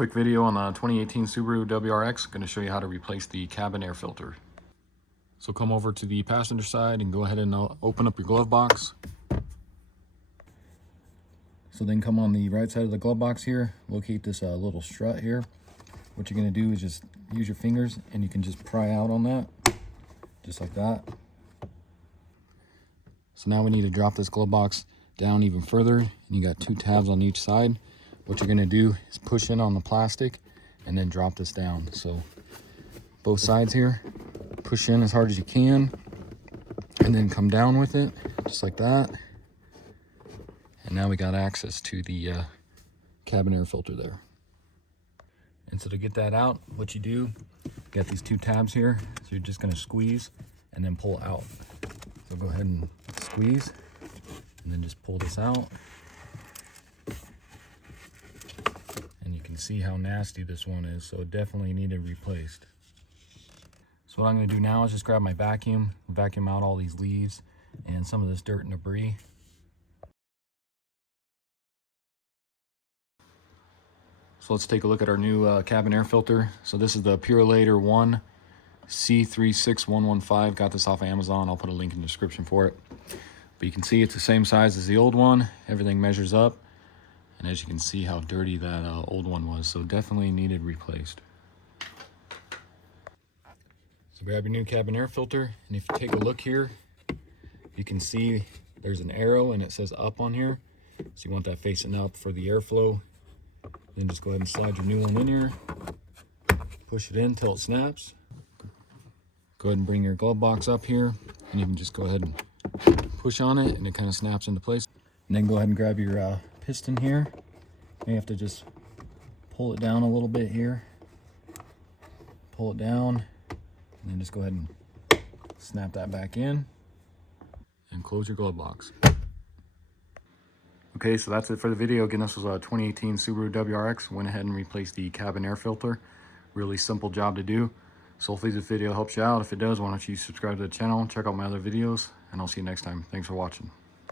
Quick video on the 2018 Subaru WRX. Going to show you how to replace the cabin air filter. So come over to the passenger side and go ahead and open up your glove box. So then come on the right side of the glove box here, locate this little strut here. What you're going to do is just use your fingers and you can just pry out on that, just like that. So now we need to drop this glove box down even further, and you got two tabs on each side. What you're going to do is push in on the plastic and then drop this down. So both sides here, push in as hard as you can and then come down with it just like that. And now we got access to the cabin air filter there. And so to get that out, what you do, you got these two tabs here. So you're just going to squeeze and then pull out. So go ahead and squeeze and then just pull this out. And you can see how nasty this one is, so it definitely needed replaced. So what I'm going to do now is just grab my vacuum out all these leaves and some of this dirt and debris. So let's take a look at our new cabin air filter. So this is the Purolator 1 C36115. Got this off of Amazon. I'll put a link in the description for it. But you can see it's the same size as the old one. Everything measures up. And as you can see how dirty that old one was. So definitely needed replaced. So grab your new cabin air filter. And if you take a look here, you can see there's an arrow and it says up on here. So you want that facing up for the airflow. Then just go ahead and slide your new one in here. Push it in until it snaps. Go ahead and bring your glove box up here. And you can just go ahead and push on it and it kind of snaps into place. And then go ahead and grab your piston here. You have to just pull it down a little bit here. Pull it down. And then just go ahead and snap that back in. And close your glove box. Okay, so that's it for the video. Again, this was a 2018 Subaru WRX. Went ahead and replaced the cabin air filter. Really simple job to do. So hopefully this video helps you out. If it does, why don't you subscribe to the channel, check out my other videos, and I'll see you next time. Thanks for watching.